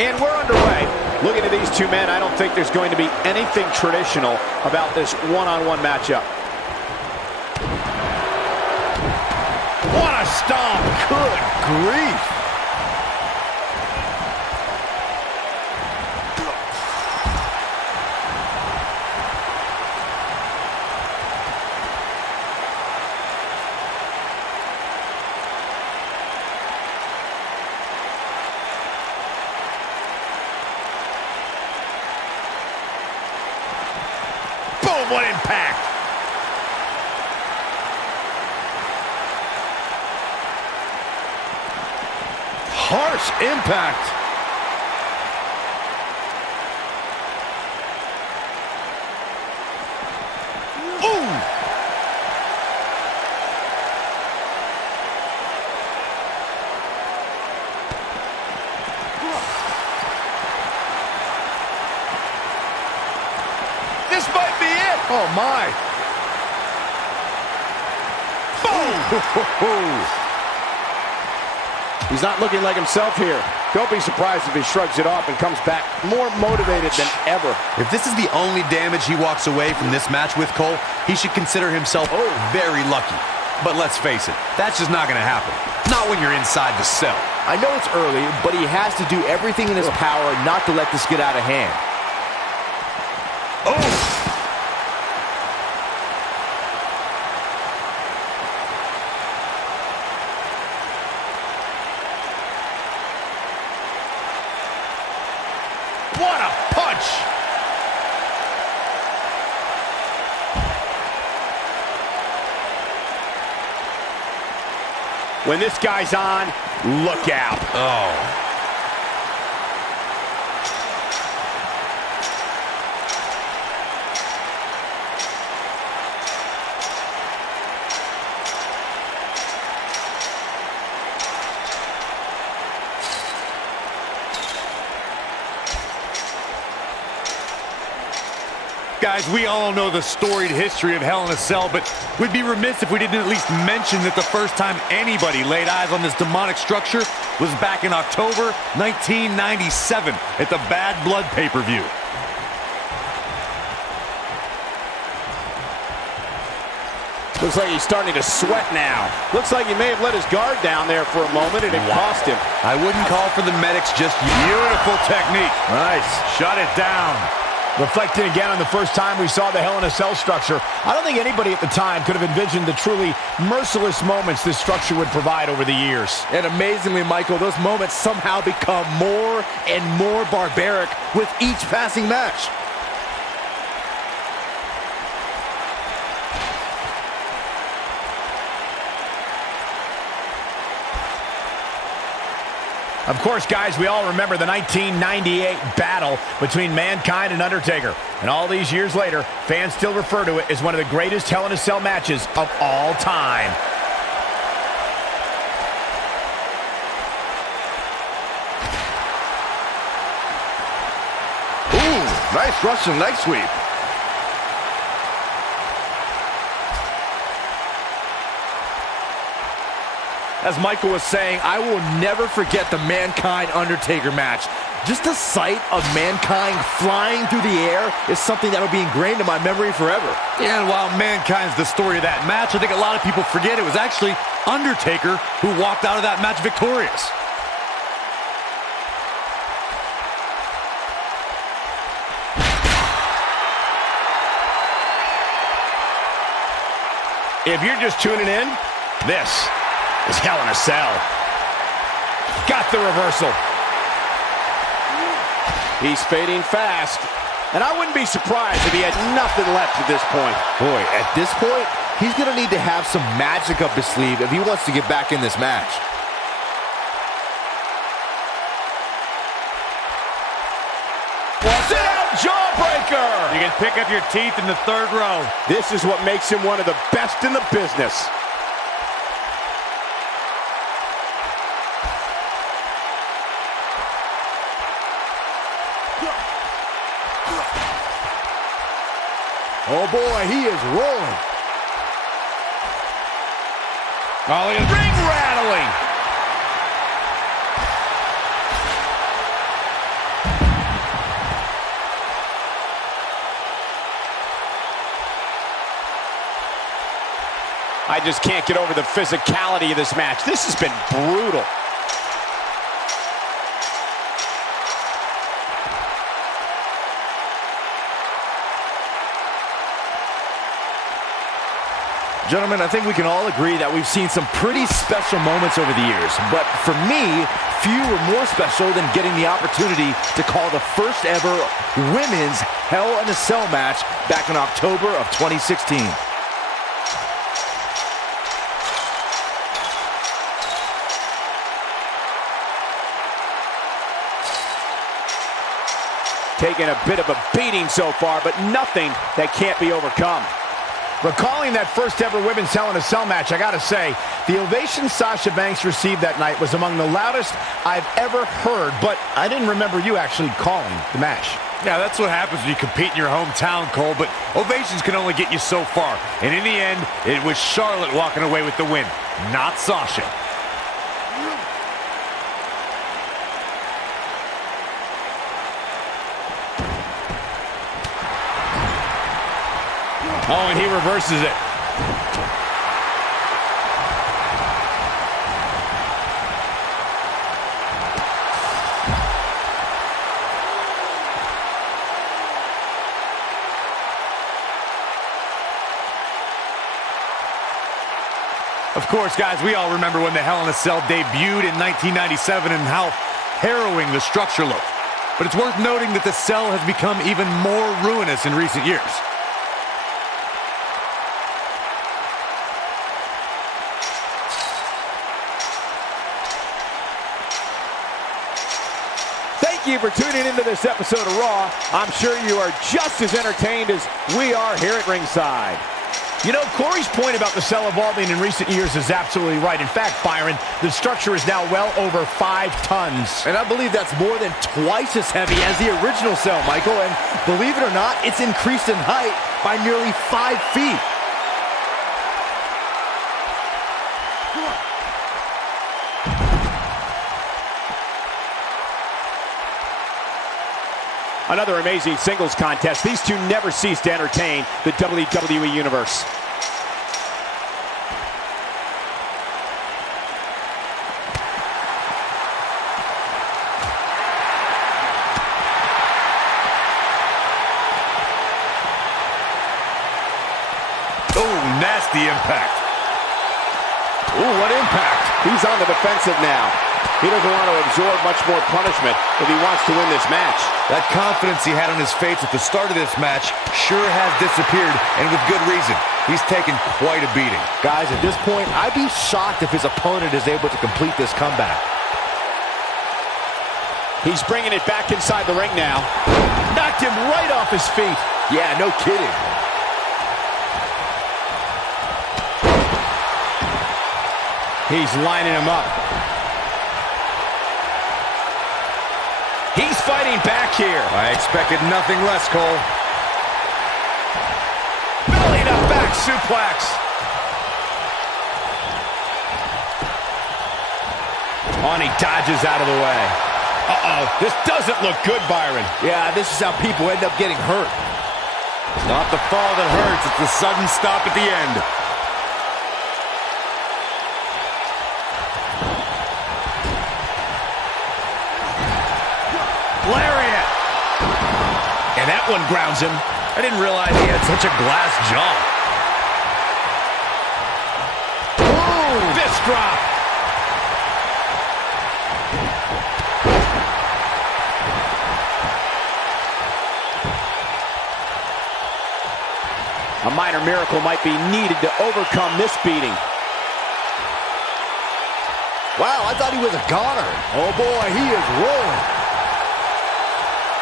And we're underway. Looking at these two men, I don't think there's going to be anything traditional about this one-on-one matchup. What a stomp! Good grief! Boom, what impact! Harsh impact. Ooh! This might be it. Oh my! Boom! He's not looking like himself here. Don't be surprised if he shrugs it off and comes back more motivated than ever. If this is the only damage he walks away from this match with, Cole, he should consider himself very lucky. But let's face it, that's just not going to happen. Not when you're inside the cell. I know it's early, but he has to do everything in his power not to let this get out of hand. Oh! What a punch! When this guy's on, look out. Oh. Guys, we all know the storied history of Hell in a Cell, but we'd be remiss if we didn't at least mention that the first time anybody laid eyes on this demonic structure was back in October 1997 at the Bad Blood pay-per-view. Looks like he's starting to sweat now. Looks like he may have let his guard down there for a moment, and it cost him. I wouldn't call for the medics just yet. Beautiful technique. Nice. Shut it down. Reflecting again on the first time we saw the Hell in a Cell structure, I don't think anybody at the time could have envisioned the truly merciless moments this structure would provide over the years. And amazingly, Michael, those moments somehow become more and more barbaric with each passing match. Of course, guys, we all remember the 1998 battle between Mankind and Undertaker. And all these years later, fans still refer to it as one of the greatest Hell in a Cell matches of all time. Ooh, nice Russian leg sweep. As Michael was saying, I will never forget the Mankind-Undertaker match. Just the sight of Mankind flying through the air is something that will be ingrained in my memory forever. Yeah, and while Mankind's the story of that match, I think a lot of people forget it was actually Undertaker who walked out of that match victorious. If you're just tuning in, this is Hell in a Cell. Got the reversal. He's fading fast. And I wouldn't be surprised if he had nothing left at this point. Boy, at this point, he's going to need to have some magic up his sleeve if he wants to get back in this match. Sit out jawbreaker! You can pick up your teeth in the third row. This is what makes him one of the best in the business. Oh boy, he is rolling. Ring rattling. I just can't get over the physicality of this match. This has been brutal. Gentlemen, I think we can all agree that we've seen some pretty special moments over the years. But for me, few were more special than getting the opportunity to call the first ever women's Hell in a Cell match back in October of 2016. Taking a bit of a beating so far, but nothing that can't be overcome. Recalling that first ever women's Hell in a Cell match, I gotta say, the ovation Sasha Banks received that night was among the loudest I've ever heard, but I didn't remember you actually calling the match. Yeah, that's what happens when you compete in your hometown, Cole, but ovations can only get you so far. And in the end, it was Charlotte walking away with the win, not Sasha. Oh, and he reverses it. Of course, guys, we all remember when the Hell in a Cell debuted in 1997 and how harrowing the structure looked. But it's worth noting that the cell has become even more ruinous in recent years. Thank you for tuning into this episode of Raw. I'm sure you are just as entertained as we are here at ringside. You know, Corey's point about the cell evolving in recent years is absolutely right. In fact, Byron, the structure is now well over 5 tons. And I believe that's more than twice as heavy as the original cell, Michael. And believe it or not, it's increased in height by nearly 5 feet. Another amazing singles contest. These two never cease to entertain the WWE Universe. Oh, nasty impact. Ooh, what impact. He's on the defensive now. He doesn't want to absorb much more punishment if he wants to win this match. That confidence he had on his face at the start of this match sure has disappeared, and with good reason. He's taken quite a beating. Guys, at this point, I'd be shocked if his opponent is able to complete this comeback. He's bringing it back inside the ring now. Knocked him right off his feet. Yeah, no kidding. He's lining him up. He's fighting back here. I expected nothing less, Cole. Belly to back suplex. Oh, and he dodges out of the way. Uh-oh, this doesn't look good, Byron. Yeah, this is how people end up getting hurt. Not the fall that hurts, it's the sudden stop at the end. Lariat. And that one grounds him. I didn't realize he had such a glass jaw. Boom! Fist drop. A minor miracle might be needed to overcome this beating. Wow, I thought he was a goner. Oh boy, he is rolling.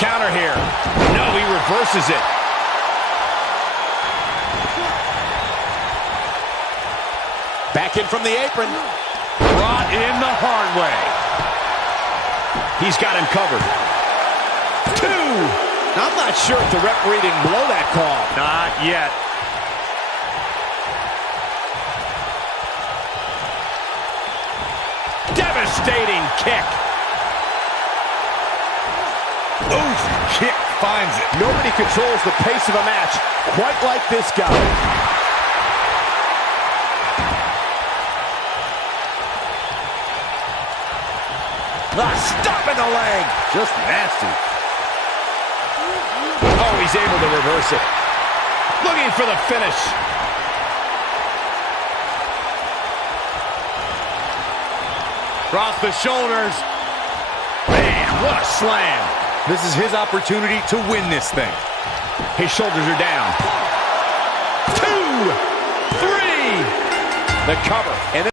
Counter here. No, he reverses it. Back in from the apron. Brought in the hard way. He's got him covered. 2. I'm not sure if the referee didn't blow that call. Not yet. Devastating kick. Oof, kick finds it. Nobody controls the pace of a match quite like this guy. Stop in the leg. Just nasty. Oh, he's able to reverse it. Looking for the finish. Across the shoulders. Man, what a slam. This is his opportunity to win this thing. His shoulders are down. 2, 3. The cover. And